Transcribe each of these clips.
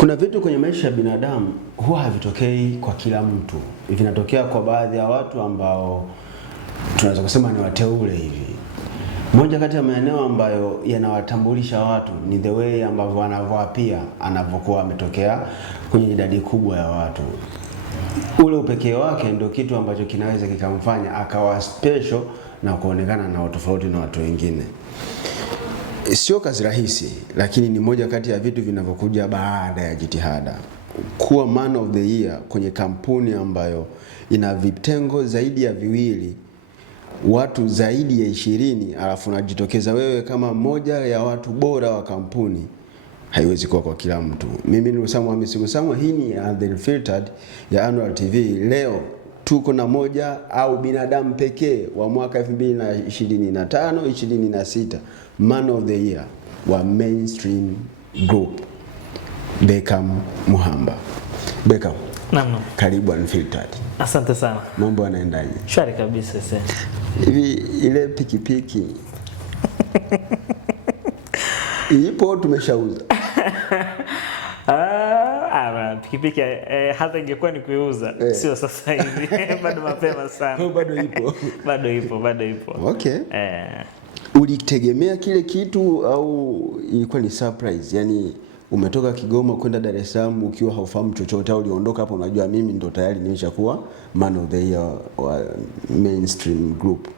Kuna vitu kwenye maisha ya binadamu huwa havitokei kwa kila mtu. Vinatokea kwa baadhi ya watu ambao tunaweza kusema ni wateule hivi. Moja kati ya maeneo ambayo yanawatambulisha watu ni the way ambavyo anavyoapia anavyokuwa ametokea kwenye idadi kubwa ya watu. Ule upekee wake ndio kitu ambacho kinaweza kikamfanya akawa special na kuonekana na tofauti na watu wengine. Sio kazi rahisi, lakini ni moja kati ya vitu vinavyokuja baada ya jitihada. Kuwa man of the year kwenye kampuni ambayo ina vitengo zaidi ya viwili, watu zaidi ya 20, alafu unajitokeza wewe kama moja ya watu bora wa kampuni, haiwezi kuwa kwa kila mtu. Mimi ni Usamwa Hamisi Usamwa, hii ni Unfiltered ya Annual TV. Leo tuko na moja au binadamu pekee wa mwaka 2025-26, man of the year wa Mainstream Group, Beckham Muhamba. Beckham, naam. Karibu Unfiltered. Asante sana. Mambo yanaendaje? Shwari kabisa sasa. Hivi ile pikipiki ipo tumeshauza? Pikipiki hata ingekuwa ni kuiuza sio sasa hivi. Bado mapema sana. Bado ipo. Okay. Ulitegemea kile kitu au ilikuwa ni surprise? Yani umetoka Kigoma kwenda Dar es Salaam ukiwa haufahamu chochote, au uliondoka hapo unajua mimi ndo tayari nimeshakuwa man of the year wa Mainstream Group?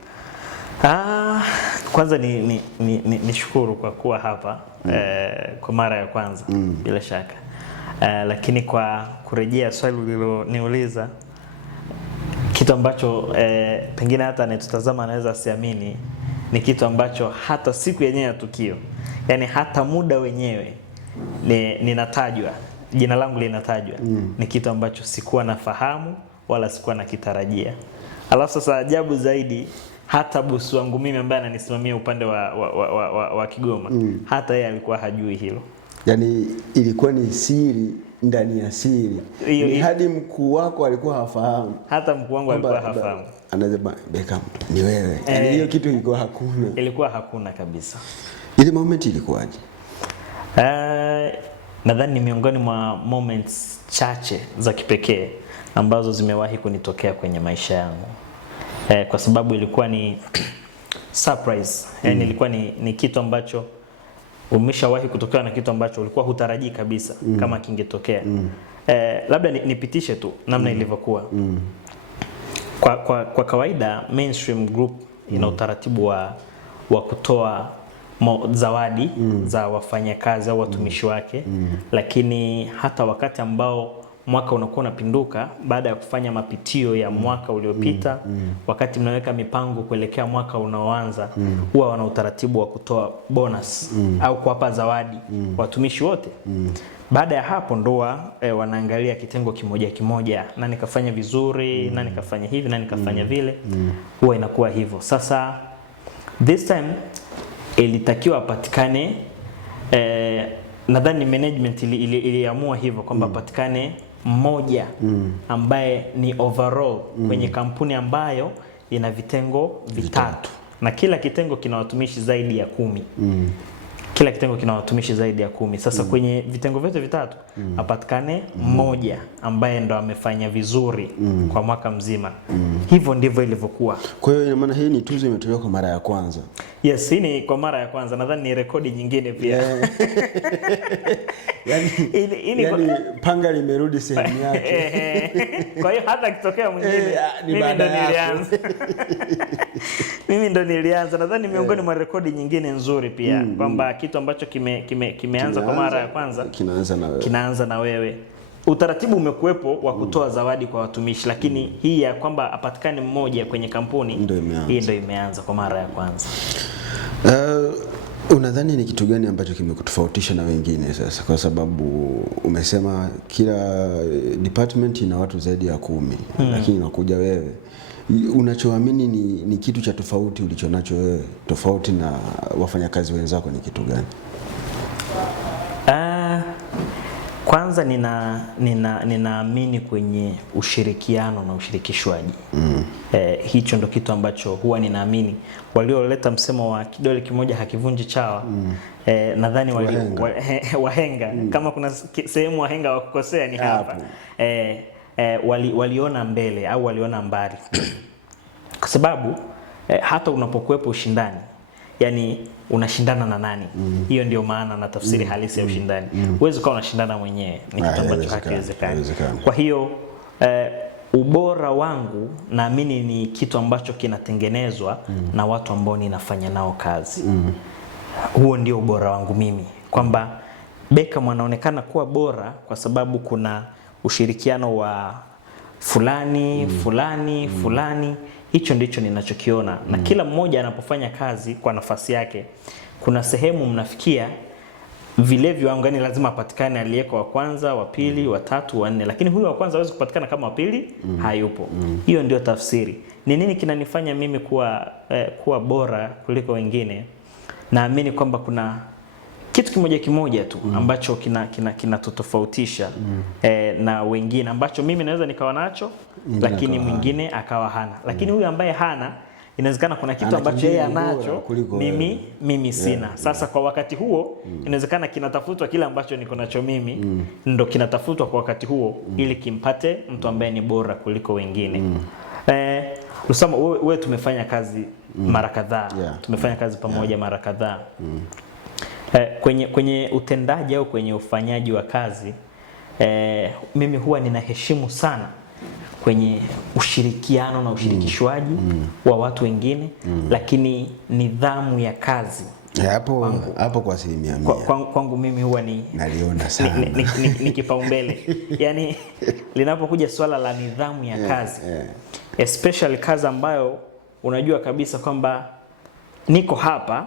Kwanza ni shukuru kwa kuwa hapa kwa mara ya kwanza bila shaka. Lakini kwa kurejea swali uliloniuliza, kitu ambacho pengine hata anayetutazama anaweza asiamini, ni kitu ambacho hata siku yenyewe ya tukio, yani hata muda wenyewe ninatajwa, jina langu linatajwa, ni kitu ambacho sikuwa nafahamu wala sikuwa nakitarajia. Alafu sasa ajabu zaidi, hata bosi wangu mimi ambaye ananisimamia upande wa Kigoma, hata yeye alikuwa hajui hilo. Yani ilikuwa ni siri ndani ya siri. Ni hadi mkuu wako alikuwa hafahamu. Hata mkuu wangu alikuwa hafahamu. Anasema Beckham ni wewe. Yani hiyo kitu ilikuwa hakuna. Ilikuwa hakuna kabisa. Ile moment ilikuwaje? Nadhani ni miongoni mwa moments chache za kipekee ambazo zimewahi kunitokea kwenye maisha yangu. Kwa sababu ilikuwa ni surprise. Yani ilikuwa ni kitu ambacho umeshawahi kutokea na kitu ambacho ulikuwa hutarajii kabisa kama kingetokea. Labda nipitishe tu namna ilivyokuwa. Kwa kawaida Mainstream Group ina utaratibu wa kutoa zawadi za wafanyakazi au watumishi wake, lakini hata wakati ambao mwaka unakuwa unapinduka, baada ya kufanya mapitio ya mwaka uliopita, wakati mnaweka mipango kuelekea mwaka unaoanza, huwa wana utaratibu wa kutoa bonus au kuwapa zawadi watumishi wote. Baada ya hapo ndo wanaangalia kitengo kimoja kimoja, nani kafanya vizuri, nani kafanya hivi, nani kafanya vile. Huwa inakuwa hivyo. Sasa this time ilitakiwa apatikane, nadhani management iliamua hivyo kwamba patikane mmoja ambaye ni overall kwenye kampuni ambayo ina vitengo vitatu, na kila kitengo kina watumishi zaidi ya 10. Kila kitengo kina watumishi zaidi ya 10. Sasa kwenye vitengo vyote vitatu apatikane mmoja ambaye ndo amefanya vizuri kwa mwaka mzima. Hivyo ndivyo ilivyokuwa. Kwa hiyo ina maana hii ni tuzo imetolewa kwa mara ya kwanza? Yes, hii ni kwa mara ya kwanza. Nadhani ni rekodi nyingine pia. yani panga limerudi sehemu yake. Kwa hiyo hata kitokea mwingine mimi ndo nilianza. Mimi ndo nilianza. Nadhani miongoni mwa rekodi nyingine nzuri pia kwamba kitu ambacho kimeanza kwa mara ya kwanza kinaanza na wewe. Utaratibu umekuwepo wa kutoa zawadi kwa watumishi, lakini hii ya kwamba apatikane mmoja kwenye kampuni, hii ndio imeanza kwa mara ya kwanza. Unadhani ni kitu gani ambacho kimekutofautisha na wengine sasa? Kwa sababu umesema kila department ina watu zaidi ya 10, lakini unakuja wewe. Unachoamini ni kitu cha tofauti ulichonacho wewe, tofauti na wafanyakazi wenzako, ni kitu gani? Kwanza ninaamini kwenye ushirikiano na ushirikishwaji. Hicho ndo kitu ambacho huwa ninaamini walioleta msemo wa kidole kimoja hakivunji chawa. Nadhani wahenga kama kuna sehemu wahenga wakukosea ni hapa. Waliona mbele au waliona mbali kwa sababu hata unapokuwepo ushindani, yani unashindana na nani? Hiyo ndio maana na tafsiri halisi ya ushindani. Huwezi kuwa unashindana mwenyewe, ni kitu ambacho hakiwezekani. Kwa hiyo ubora wangu naamini ni kitu ambacho kinatengenezwa na watu ambao ninafanya nao kazi. Huo ndio ubora wangu mimi, kwamba Beckham anaonekana kuwa bora kwa sababu kuna ushirikiano wa fulani fulani. Hicho ndicho ninachokiona. Na kila mmoja anapofanya kazi kwa nafasi yake, kuna sehemu mnafikia vile viwango, yani lazima apatikane aliyeko wa kwanza, wa pili, wa tatu, wa nne, lakini huyu wa kwanza hawezi kupatikana kama wa pili hayupo. Hiyo ndio tafsiri. Ni nini kinanifanya mimi kuwa bora kuliko wengine? Naamini kwamba kuna kitu kimoja tu ambacho kinatutofautisha na wengine, ambacho mimi naweza nikawa nacho lakini mwingine akawa hana. Lakini huyu ambaye hana, inawezekana kuna kitu ambacho yeye anacho mimi sina. Sasa kwa wakati huo inawezekana kinatafutwa kile ambacho niko nacho mimi, ndo kinatafutwa kwa wakati huo ili kimpate mtu ambaye ni bora kuliko wengine. Lusama, wewe tumefanya kazi mara kadhaa. Tumefanya kazi pamoja mara kadhaa. Kwenye utendaji au kwenye ufanyaji wa kazi, mimi huwa ninaheshimu sana kwenye ushirikiano na ushirikishwaji wa watu wengine, lakini nidhamu ya kazi hapo kwa 100% kwangu mimi huwa naliona sana ni kipaumbele. Yani linapokuja swala la nidhamu ya kazi, especially kazi ambayo unajua kabisa kwamba niko hapa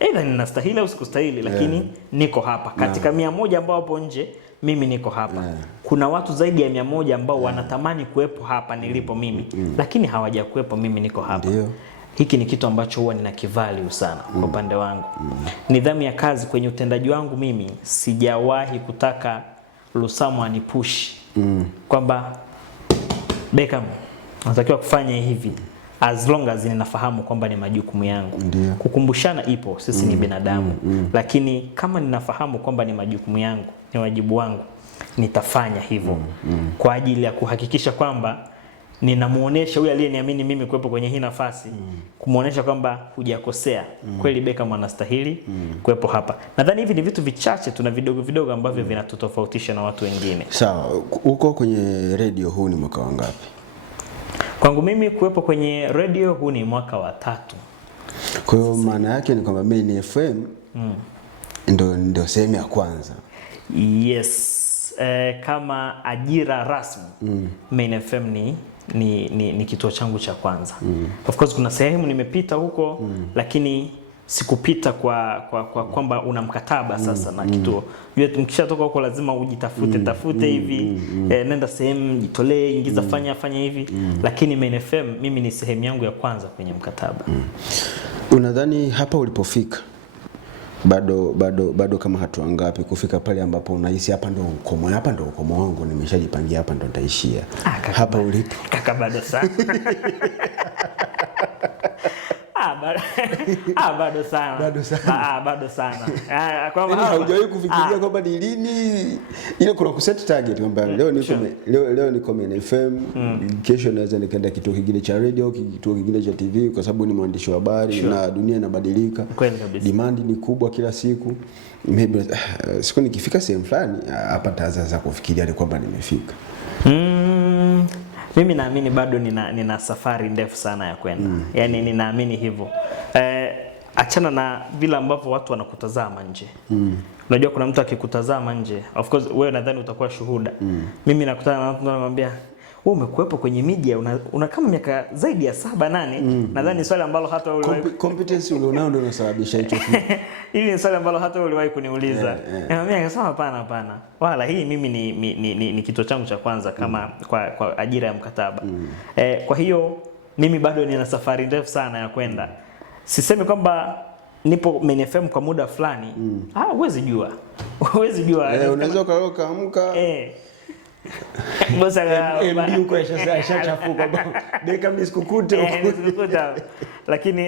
aidha ninastahili au sikustahili, lakini niko hapa katika 100 ambao hapo nje, mimi niko hapa. Kuna watu zaidi ya 100 ambao wanatamani kuwepo hapa nilipo mimi, lakini hawajakuwepo, mimi niko hapa. Hiki ni kitu ambacho huwa ninakivalue sana kwa upande wangu. Nidhamu ya kazi kwenye utendaji wangu, mimi sijawahi kutaka Lusamo anipush kwamba Beckham unatakiwa kufanya hivi, as long as ninafahamu kwamba ni majukumu yangu. Kukumbushana ipo, sisi ni binadamu, lakini kama ninafahamu kwamba ni majukumu yangu, ni wajibu wangu, nitafanya hivyo kwa ajili ya kuhakikisha kwamba ninamuonesha huyu aliyeniamini mimi kuwepo kwenye hii nafasi, kumuonesha kwamba hujakosea, kweli Beckham anastahili kuwepo hapa. Nadhani hivi ni vitu vichache tuna vidogo ambavyo vinatutofautisha na watu wengine. Sawa, uko kwenye radio, huu ni mwaka wangapi? Kwangu mimi kuwepo kwenye radio, huu ni mwaka wa 3. Kwa hiyo maana yake ni kwamba Main FM ndio sehemu ya kwanza. Yes. Kama ajira rasmi, Main FM ni kituo changu cha kwanza. Of course kuna sehemu nimepita huko, lakini sikupita kwamba una mkataba sasa na kituo. Mkishatoka huko lazima ujitafute hivi, nenda sehemu, jitolee, ingiza, fanya hivi. Lakini Main FM mimi ni sehemu yangu ya kwanza kwenye mkataba. Unadhani hapa ulipofika bado kama hatua ngapi kufika pale ambapo unahisi hapa ndo ukomo wangu, nimeshajipangia hapa ndo nitaishia? Hapa ulipo kaka, bado sana. Bado sana. Kwamba haujawahi kufikiria kwamba ni lini ile kuna kuset target kwamba leo niko Main FM, kesho naweza nikaenda kituo kingine cha radio, kituo kingine cha TV, kwa sababu ni mwandishi wa habari na dunia inabadilika. Demand ni kubwa kila siku. Maybe siku nikifika sehemu fulani hapa taanza kufikiria ni kwamba nimefika. Mimi naamini bado nina safari ndefu sana ya kwenda. Yani ninaamini hivyo. Achana na vile ambavyo watu wanakutazama nje. Unajua kuna mtu akikutazama nje, of course wewe nadhani utakuwa shuhuda. Mimi nakutana na watu wananiambia, wewe umekuwepo kwenye media una kama miaka zaidi ya 7-8. Nadhani swali ambalo hata wewe competence ulionao ndio unasababisha hicho kitu. Hili ni swali ambalo hata wewe uliwahi kuniuliza. Mimi nikasema hapana. Wala hii mimi ni kituo changu cha kwanza kama kwa ajira ya mkataba. Kwa hiyo mimi bado nina safari ndefu sana ya kwenda. Sisemi kwamba nipo Main FM kwa muda fulani. Huwezi jua. Unaweza ukaamka Bosa MD kwa shachafuka Beckham nisikukute.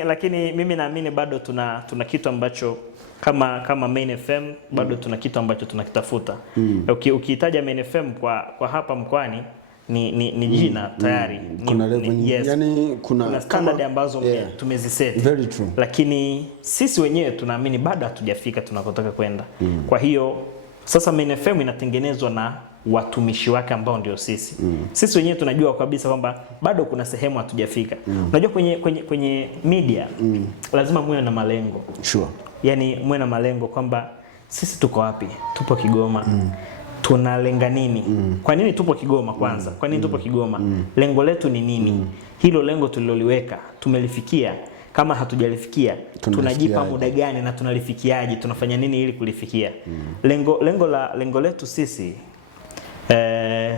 Lakini mimi naamini bado tuna kitu ambacho kama Main FM bado tuna kitu ambacho tunakitafuta. Ukihitaja Main FM kwa hapa mkoani ni jina tayari. Kuna level, yes. Yani kuna standard ambazo tumeziset. Very true. Lakini sisi wenyewe tunaamini bado hatujafika tunakotaka kwenda. Kwa hiyo sasa Main FM inatengenezwa na watumishi wake ambao ndio sisi. Sisi wenyewe tunajua kabisa kwamba bado kuna sehemu hatujafika. Unajua kwenye media lazima muwe na malengo. Sure. Yani muwe na malengo kwamba sisi tuko wapi? Tupo Kigoma. Tunalenga nini? Kwa nini tupo Kigoma kwanza? Kwa nini tupo Kigoma? Lengo letu ni nini? Hilo lengo tuliloliweka tumelifikia? Kama hatujalifikia tunajipa muda gani na tunalifikiaje? Tunafanya nini ili kulifikia? Lengo letu sisi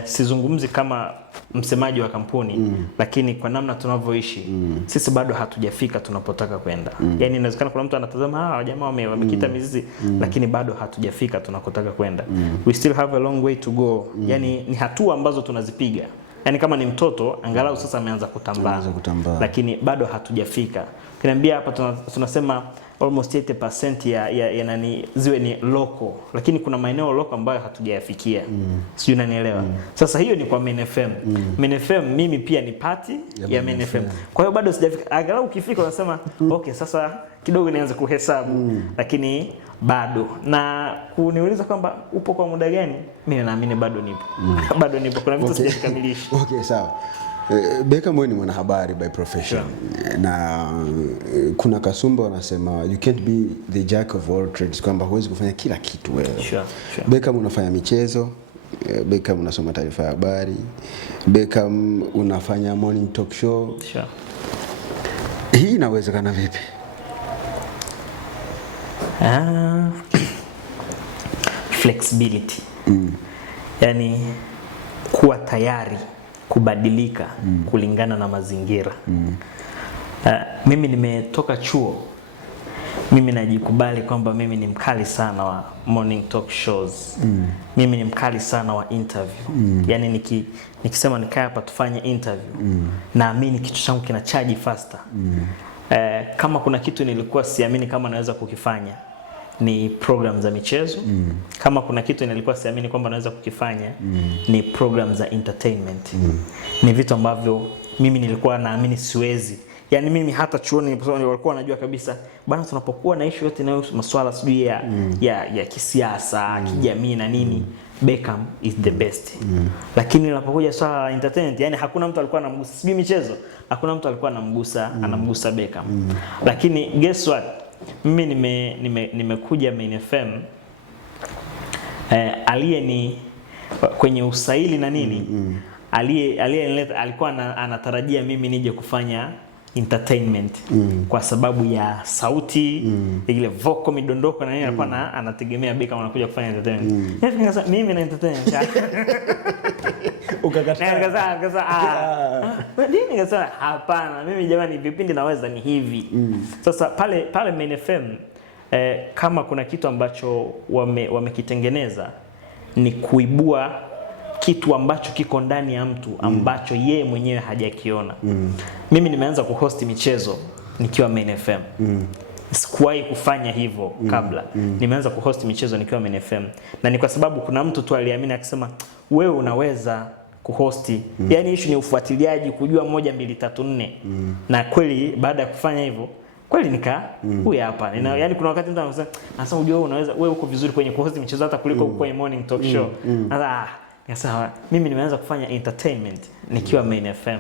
sizungumzi kama msemaji wa kampuni lakini kwa namna tunavyoishi sisi bado hatujafika tunapotaka kwenda. Yani inawezekana kuna mtu anatazama jamaa wamekita mizizi lakini bado hatujafika tunakotaka kwenda. We still have a long way to go. Yani ni hatua ambazo tunazipiga. Yani kama ni mtoto angalau sasa ameanza kutambaa. Lakini bado hatujafika. Kiniambia hapa tunasema almost 80% ya nani ziwe ni local, lakini kuna maeneo local ambayo hatujayafikia. Sijui unanielewa. Sasa hiyo ni kwa Main FM. Main FM mimi pia ni party ya Main FM. Kwa hiyo bado sijafika. Angalau ukifika unasema okay sasa kidogo nianze kuhesabu. Lakini bado. Na kuniuliza kwamba upo kwa muda gani? Mimi naamini bado nipo. Bado nipo. Kuna vitu sijakamilisha. Okay, sawa. Beckham wewe ni mwanahabari by profession. Sure. Na kuna kasumba wanasema you can't be the jack of all trades, kwamba huwezi kufanya kila kitu wewe. Sure. Beckham unafanya michezo, Beckham unasoma taarifa ya habari, Beckham unafanya morning talk show. Sure. Hii inawezekana vipi? Flexibility. Yani kuwa tayari kubadilika kulingana na mazingira. Mimi nimetoka chuo. Mimi najikubali kwamba mimi ni mkali sana wa morning talk shows. Mimi ni mkali sana wa interview. Yani nikisema nikaa hapa tufanye interview, naamini kichwa changu kinachaji faster. Kama kuna kitu nilikuwa siamini kama naweza kukifanya ni program za michezo. Kama kuna kitu nilikuwa siamini kwamba naweza kukifanya ni program za entertainment. Ni vitu ambavyo mimi nilikuwa naamini siwezi. Yani mimi hata chuoni walikuwa wanajua kabisa bwana tunapokuwa na issue yote na masuala sijui ya kisiasa, kijamii na nini, Beckham is the best. Lakini ninapokuja swala la entertainment, yani hakuna mtu alikuwa anamgusa. Sijui michezo, hakuna mtu alikuwa anamgusa Beckham. Lakini guess what? Mimi nimekuja Main FM aliyeni kwenye usaili na nini, aliyeleta alikuwa anatarajia mimi nije kufanya entertainment kwa sababu ya sauti ile vocal midondoko na nini, alikuwa anategemea Beckham anakuja kufanya entertainment. Mimi na entertainment ukakataa nini? Nikasema hapana, mimi jamani vipindi naweza ni hivi. Sasa pale Main FM kama kuna kitu ambacho wamekitengeneza ni kuibua kitu ambacho kiko ndani ya mtu ambacho yeye mwenyewe hajakiona. Mimi nimeanza kuhost michezo nikiwa Main FM. Sikuwahi kufanya hivyo kabla. Nimeanza kuhost michezo nikiwa Main FM. Na ni kwa sababu kuna mtu tu aliamini akisema wewe unaweza kuhosti. Yani issue ni ufuatiliaji, kujua 1 2 3 4. Na kweli baada ya kufanya hivyo kweli huyu hapa. Yani kuna wakati mtu anasema unajua unaweza, wewe uko vizuri kwenye kuhost michezo hata kuliko kwenye morning talk show. Sasa mimi nimeanza kufanya entertainment nikiwa Main FM.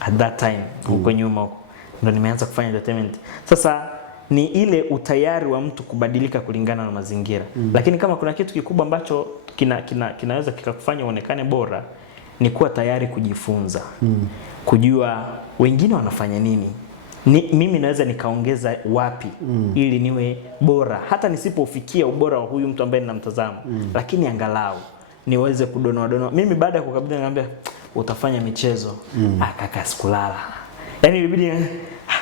At that time huko nyuma huko ndo nimeanza kufanya entertainment. Sasa ni ile utayari wa mtu kubadilika kulingana na mazingira. Lakini kama kuna kitu kikubwa ambacho kinaweza kikakufanya uonekane bora ni kuwa tayari kujifunza. Kujua wengine wanafanya nini. Mimi naweza nikaongeza wapi ili niwe bora. Hata nisipofikia ubora wa huyu mtu ambaye ninamtazama, lakini angalau niweze kudonoa. Mimi baada ya kukabidhi nikamwambia utafanya michezo. Kaka sikulala. Yani ilibidi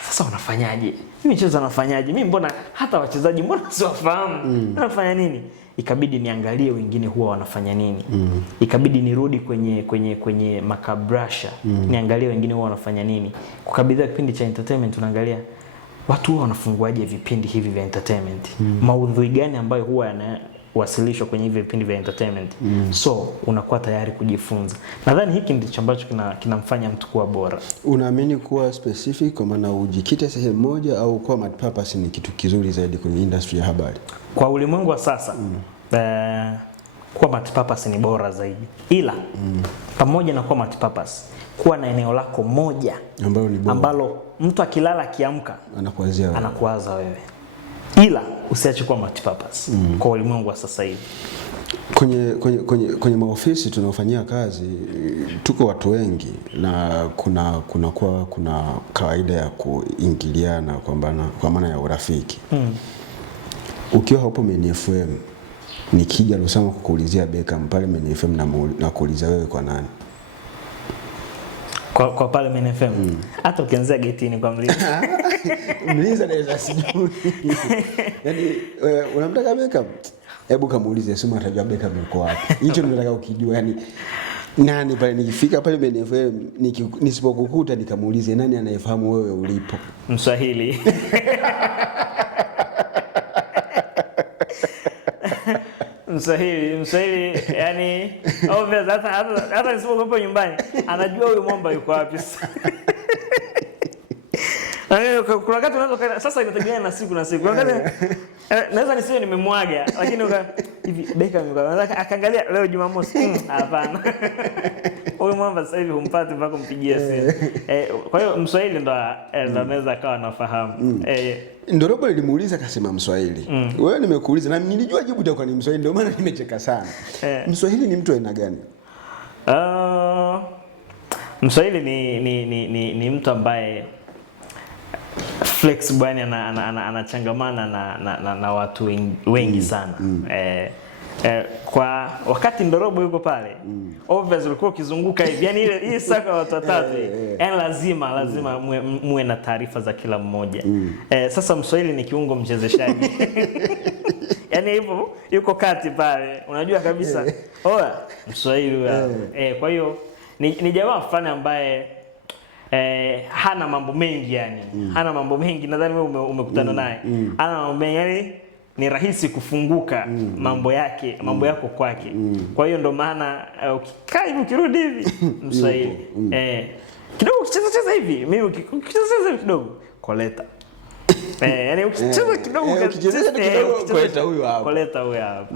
sasa unafanyaje? Mimi michezo nafanyaje? Mimi mbona hata wachezaji mbona siwafahamu? Nafanya nini? ikabidi niangalie wengine huwa wanafanya nini. Ikabidi nirudi kwenye makabrasha, niangalie wengine huwa wanafanya nini. Kukabidhiwa kipindi cha entertainment, tunaangalia watu huwa wanafunguaje vipindi hivi vya entertainment. Maudhui gani ambayo huwa yanawasilishwa kwenye hivi vipindi vya entertainment. So unakuwa tayari kujifunza. Nadhani hiki ndicho ambacho kinamfanya mtu kuwa bora. Unaamini kuwa specific kwa maana ujikite sehemu moja, au kuwa multipurpose ni kitu kizuri zaidi kwenye industry ya habari? Kwa ulimwengu wa sasa kuwa multipurpose ni bora zaidi. Ila pamoja na kuwa multipurpose, kuwa na eneo lako moja ambalo mtu akilala akiamka anakuwaza wewe. Ila usiache kuwa multipurpose kwa ulimwengu wa sasa hivi. Kwenye maofisi tunaofanyia kazi tuko watu wengi, na kuna kawaida ya kuingiliana kwa maana ya urafiki. Ukiwa hapo Main FM, nikija Lusama kukuulizia Beckham pale Main FM, na kuuliza wewe kwa nani? Kwa pale Main FM. Hata ukianzia getini kwa Mlinza. Mlinza naweza sijui. Yaani unamtaka Beckham? Hebu kamuulize, sema atajua Beckham yuko wapi. Hicho ndio nataka ukijua, yani nani pale nikifika pale Main FM nisipokukuta nikamuulize nani anayefahamu wewe ulipo. Mswahili. Mswahili yani obvious, hata nisipokuwa nyumbani anajua huyu mwamba yuko wapi. Kuna wakati unaweza, sasa inategemea na siku na siku. Wakati naweza nisiwe nimemwaga, lakini hivi Beckham yuko, akaangalia leo Jumamosi, hapana. Huyu mwamba sasa hivi humpati mpaka kumpigia simu. Kwa hiyo Mswahili ndo anaweza akawa anafahamu. Ndio robo nilimuuliza akasema Mswahili. Wewe nimekuuliza na nilijua jibu itakuwa ni Mswahili, ndio maana nimecheka sana. Mswahili ni mtu aina gani? Mswahili ni mtu ambaye flexible, yani anachangamana na watu wengi sana. Kwa wakati Ndorobo yuko pale, obvious ulikuwa ukizunguka hivi, yani hii saka watu watatu, yani lazima muwe na taarifa za kila mmoja. Sasa Mswahili ni kiungo mchezeshaji. Yani hivyo yuko kati pale, unajua kabisa oya Mswahili huyo. Kwa hiyo ni jamaa fulani ambaye hana mambo mengi, yani hana mambo mengi. Nadhani wewe umekutana naye. Hana mambo mengi, yani ni rahisi kufunguka mambo yako kwake. Kwa hiyo ndo maana ukikaa hivi ukirudi hivi Mswahili. Kidogo ukicheza hivi, mimi ukicheza hivi kidogo koleta. Yani ukicheza kidogo koleta huyo hapa. Koleta huyo hapa.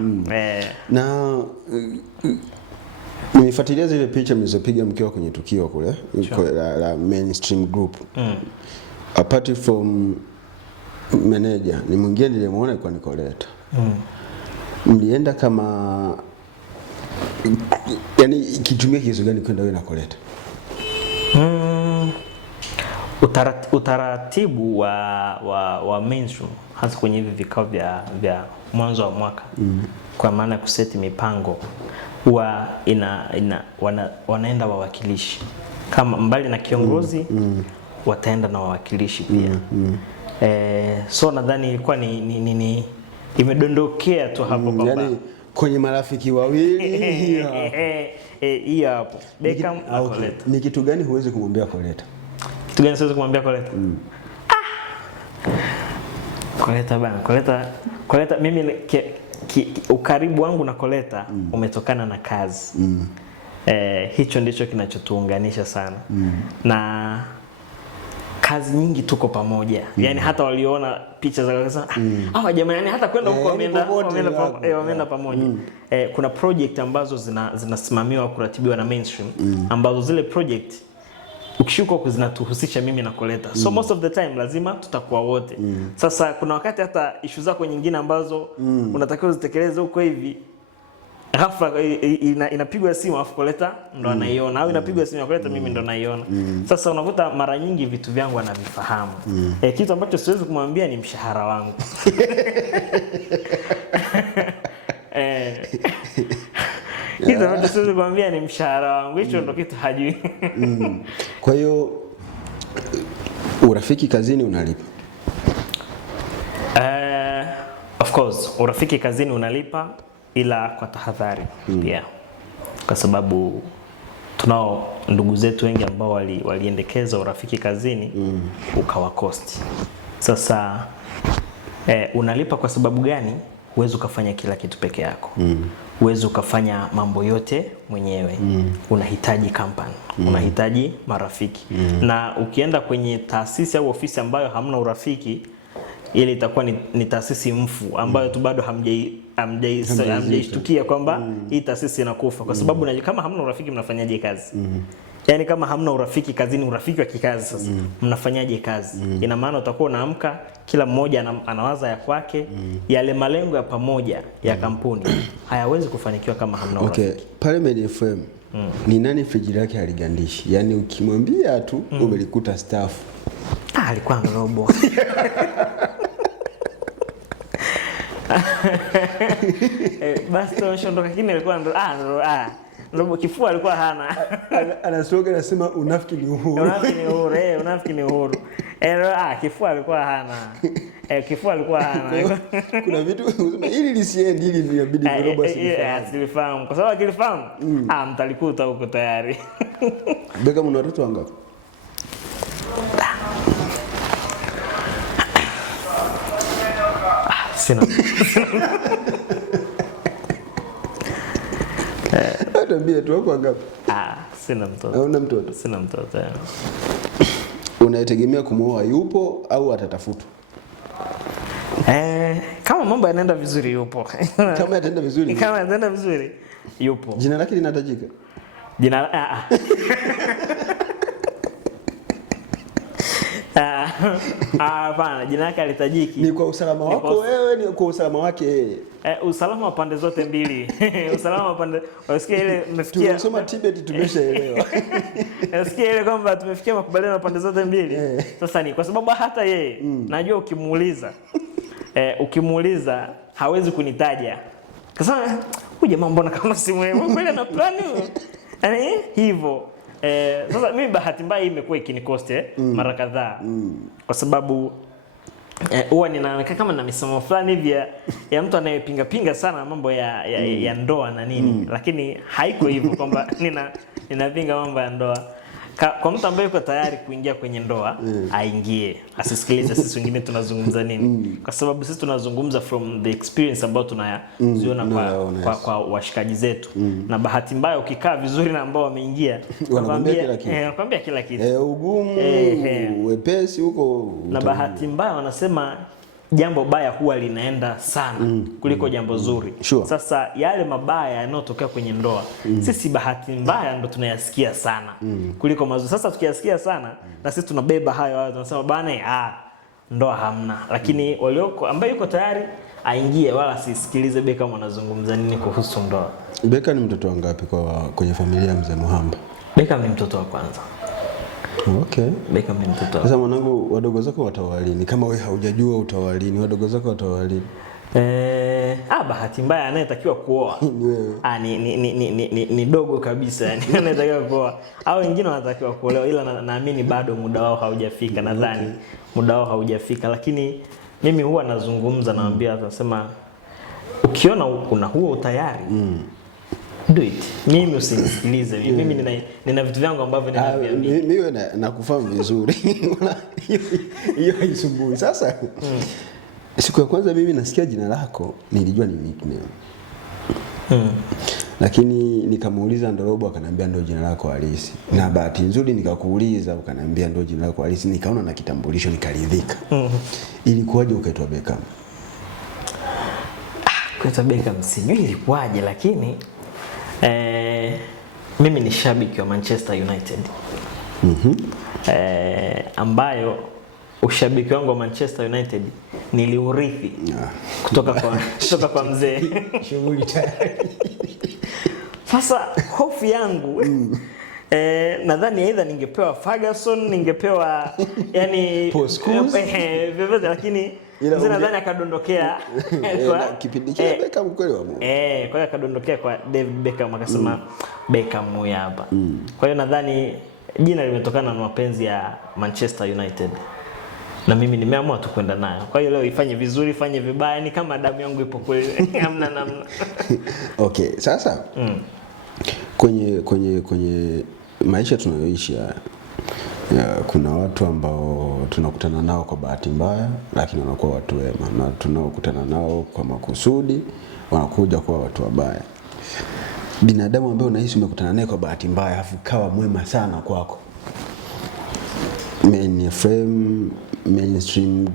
Na nimefuatilia zile picha mlizopiga mkiwa kwenye tukio kule la Mainstream Group. Apart from manager, ni mwingine nilimuona kwa Nicoleta. Mlienda kama yani kitumia kigezo gani kwenda wewe na Nicoleta? Utaratibu wa Mainstream hasa kwenye hivi vikao vya mwanzo wa mwaka, kwa maana kuseti mipango, huwa wanaenda wawakilishi. Kama mbali na kiongozi wataenda na wawakilishi pia. So nadhani ilikuwa ni imedondokea tu hapo kwamba yani kwenye marafiki wawili hiyo hapo Beckham na Coleta. Ni kitu gani huwezi kumwambia Coleta? Kitu gani siwezi kumwambia Coleta? Coleta bana, Coleta mimi ukaribu wangu na Coleta umetokana na kazi. Hicho ndicho kinachotuunganisha sana. Na kazi nyingi tuko pamoja. Yani hata waliona picha za wakasema hawa jamaa, yani hata kwenda huko wameenda pamoja. Kuna project ambazo zinasimamiwa kuratibiwa na Mainstream, ambazo zile project ukishuka huko zinatuhusisha mimi na Coleta. So most of the time lazima tutakuwa wote. Sasa kuna wakati hata issue zako nyingine ambazo unatakiwa uzitekeleze huko hivi, ghafla inapigwa simu afu Coleta ndo anaiona, au inapigwa simu ya Coleta mimi ndo naiona. Sasa unakuta mara nyingi vitu vyangu anavifahamu. Kitu ambacho siwezi kumwambia ni mshahara wangu. Kitu ambacho siwezi kumwambia ni mshahara wangu, hicho ndo kitu hajui. Kwa hiyo urafiki kazini unalipa? Of course, urafiki kazini unalipa. ila kwa tahadhari pia, kwa sababu tunao ndugu zetu wengi ambao waliendekeza urafiki kazini ukawa cost. Sasa unalipa kwa sababu gani? Huwezi ukafanya kila kitu peke yako. Huwezi ukafanya mambo yote mwenyewe. Unahitaji company, unahitaji marafiki. Na ukienda kwenye taasisi au ofisi ambayo hamna urafiki, ile itakuwa ni taasisi mfu ambayo tu bado hamjaishtukia kwamba hii taasisi inakufa, kwa sababu kama hamna urafiki mnafanyaje kazi? Yaani kama hamna urafiki kazini, urafiki wa kikazi sasa, mnafanyaje kazi? Ina maana utakuwa unaamka kila mmoja anawaza ya kwake, yale malengo ya pamoja ya kampuni hayawezi kufanikiwa kama hamna urafiki. Okay, pale Medi FM ni nani friji lake haligandishi? Yaani ukimwambia tu umelikuta staff. Alikuwa Ndorobo. Basi tunashondoka, lakini alikuwa Ndorobo kifua alikuwa hana. Ana slogan anasema unafiki ni uhuru. Unafiki ni uhuru, unafiki ni uhuru. Kifua alikuwa hana. Kifua alikuwa hana. Kuna vitu unasema ili lisiendi, ili inabidi Ndorobo asilifahamu. Kwa sababu akilifahamu, mtalikuta huko tayari. Beckham una watoto wangapi? Sina. Tuambie tu wako wangapi? Sina mtoto. Hauna mtoto? Sina mtoto. Unategemea kumuoa yupo au atatafutwa? Kama mambo yanaenda vizuri yupo. Kama yataenda vizuri? Kama yanaenda vizuri yupo. Jina lake linatajika? Hapana, jina lake alitajiki. Ni kwa usalama wako wewe, ni kwa usalama wake yeye? Usalama wa pande zote mbili. Usalama wa pande, wasikia ile mmefikia. Tunasoma Tibet tumeshaelewa. Nasikia ile kwamba tumefikia makubaliano ya pande zote mbili. Sasa ni kwa sababu hata yeye najua ukimuuliza hawezi kunitaja. Kasema huyu jamaa mbona kama si mwema kweli na plani huyo. Yaani hivyo. Sasa mimi bahati mbaya imekuwa ikinikost mara kadhaa. Kwa sababu huwa ninaonekana kama na misemo fulani hivi ya mtu anayepinga sana mambo ya ndoa na nini. Lakini haiko hivyo kwamba ninapinga mambo ya ndoa. Kwa mtu ambaye yuko tayari kuingia kwenye ndoa, aingie. Asisikilize sisi wengine tunazungumza nini. Kwa sababu sisi tunazungumza from the experience ambayo tunaziona kwa washikaji zetu. Na bahati mbaya ukikaa vizuri na ambao wameingia, wanakuambia kila kitu. Ugumu, wepesi huko. Na bahati mbaya wanasema jambo baya huwa linaenda sana kuliko jambo zuri. Sasa yale mabaya yanayotokea kwenye ndoa, sisi bahati mbaya ndo tunayasikia sana kuliko mazuri. Sasa tukiyasikia sana na sisi tunabeba hayo, tunasema bana ndoa hamna. Lakini walioko ambaye yuko tayari aingie, wala sisikilize Beckham anazungumza nini kuhusu ndoa. Beckham ni mtoto wangapi kwenye familia ya Mzee Muhamba? Beckham ni mtoto wa kwanza. Okay. Beckham ni mtoto. Sasa mwanangu, wadogo zako watawalini? Kama wewe haujajua utawalini, wadogo zako watawalini? Bahati mbaya anayetakiwa kuoa ni dogo kabisa, yani anayetakiwa kuoa. Au wengine wanatakiwa kuolewa, ila naamini bado muda wao haujafika. Nadhani muda wao haujafika, lakini mimi huwa nazungumza, naambia, nasema ukiona una huo utayari, do it. Mimi usinisikilize. Mimi nina vitu vyangu ambavyo ninaviamini. Mimi nakufahamu vizuri. Hiyo haisumbui. Sasa siku ya kwanza mimi nasikia jina lako nilijua ni nickname. Lakini nikamuuliza Ndorobo, akaniambia ndio jina lako halisi. Na bahati nzuri nikakuuliza ukaniambia ndio jina lako halisi, nikaona na kitambulisho nikaridhika. Ilikuwaje ukaitwa Beckham? Kuitwa Beckham sijui ilikuwaje, lakini mimi ni shabiki wa Manchester United. Ambayo ushabiki wangu wa Manchester United niliurithi kutoka kwa mzee. Shughuli tayari. Sasa hofu yangu nadhani aidha ningepewa Ferguson, ningepewa yani vyovyote, lakini mzee nadhani akadondokea kwa kipindi cha Beckham kweli wa Mungu. Kwa hiyo akadondokea kwa David Beckham, akasema Beckham huyu hapa. Kwa hiyo nadhani jina limetokana na mapenzi ya Manchester United. na mimi nimeamua tu kwenda nayo. Kwa hiyo leo ifanye vizuri, ifanye vibaya, ni kama damu yangu ipo kule. Hamna namna. Okay, sasa kwenye maisha tunayoishi kuna watu ambao tunakutana nao kwa bahati mbaya, lakini wanakuwa watu wema, na tunaokutana nao kwa makusudi wanakuja kuwa watu wabaya. Binadamu ambaye unahisi umekutana naye kwa bahati mbaya afu kawa mwema sana kwako, mainstream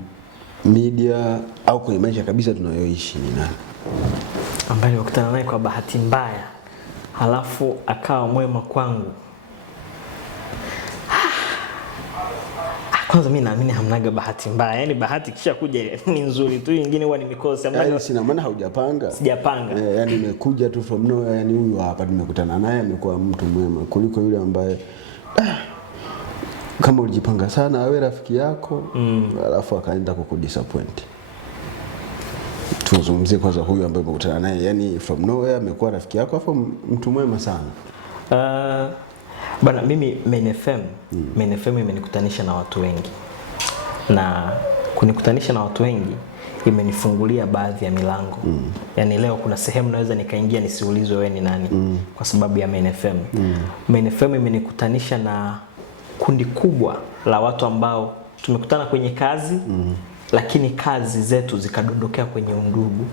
media au kwenye maisha kabisa tunayoishi, ni nani ambaye nimekutana naye kwa bahati mbaya halafu akawa mwema kwangu? Kwanza mimi naamini hamnaga bahati mbaya. Yaani bahati kisha kuja ni nzuri tu, nyingine huwa ni mikosi. Yaani sina maana haujapanga. Sijapanga. Yaani imekuja tu from nowhere, yani huyu hapa nimekutana naye amekuwa mtu mwema kuliko yule ambaye kama ulijipanga sana awe rafiki yako alafu akaenda kukudisappoint. Tuzungumzie kwanza huyu ambaye umekutana naye, yani from nowhere amekuwa rafiki yako afu mtu mwema sana. Bana, mimi Main FM imenikutanisha na watu wengi, na kunikutanisha na watu wengi imenifungulia baadhi ya milango. Yani leo kuna sehemu naweza nikaingia nisiulizwe wewe ni nani, kwa sababu ya Main FM. Main FM imenikutanisha na kundi kubwa la watu ambao tumekutana kwenye kazi, lakini kazi zetu zikadondokea kwenye undugu.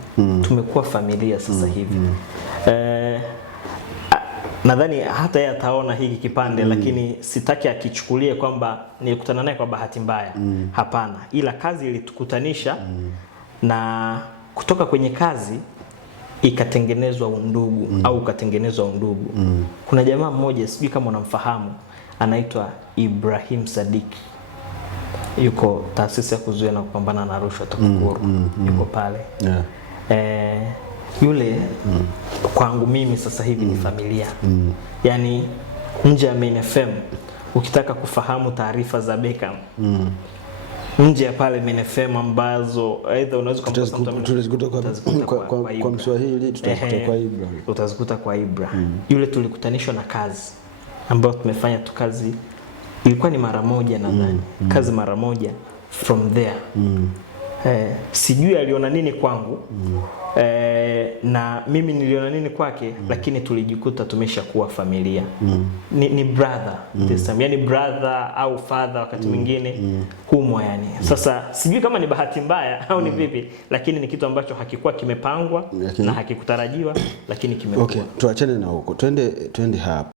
Tumekuwa familia sasa hivi. Nadhani hata yeye ataona hiki kipande, lakini sitaki akichukulie kwamba nilikutana naye kwa bahati mbaya. Hapana, ila kazi ilitukutanisha na kutoka kwenye kazi ikatengenezwa undugu au ukatengenezwa undugu. Kuna jamaa mmoja sijui kama unamfahamu, anaitwa Ibrahim Sadiki. Yuko taasisi ya kuzuia na kupambana na rushwa TAKUKURU. Yuko pale. Yule kwangu mimi sasa hivi ni familia. Yani nje ya Main FM ukitaka kufahamu taarifa za Beckham, nje ya pale Main FM ambazo aidha unaweza tutazikuta kwa Mswahili, tutazikuta kwa Ibra. Utazikuta kwa Ibra. Yule tulikutanishwa na kazi ambayo tumefanya tu kazi, ilikuwa ni mara moja nadhani. Kazi mara moja from there. Sijui aliona nini kwangu, na mimi niliona nini kwake, lakini tulijikuta tumeshakuwa familia. Ni brother this time, yani brother au father wakati mwingine humo yani. Sasa sijui kama ni bahati mbaya au ni vipi, lakini ni kitu ambacho hakikuwa kimepangwa na hakikutarajiwa, lakini kimekuwa. Okay, tuachane na huko. Twende hapa.